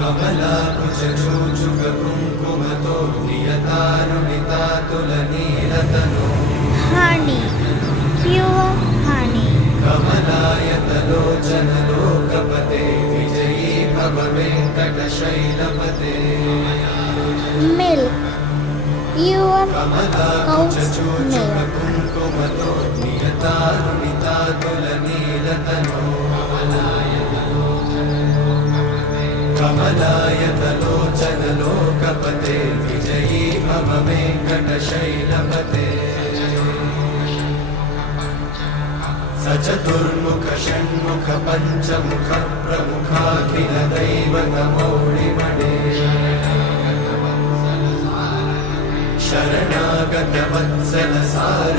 कमलाकुचूचुककुङ्कुमतो नियतारुणितातुलनीलतनो honey, pure honey, कमलायतलोचनलोकपते विजयी भव वेङ्कटशैलपते milk, pure cow's milk, कमलाकुचूचुककुङ्कुमतो नियतारुणितातुलनीलतनो कमलायतलोचनलोकपते विजयी भव वेङ्कटशैलपते स चतुर्मुख षण्मुख पञ्चमुख प्रमुखाखिल दैवतमौळिमणे शरणागत वत्सल सार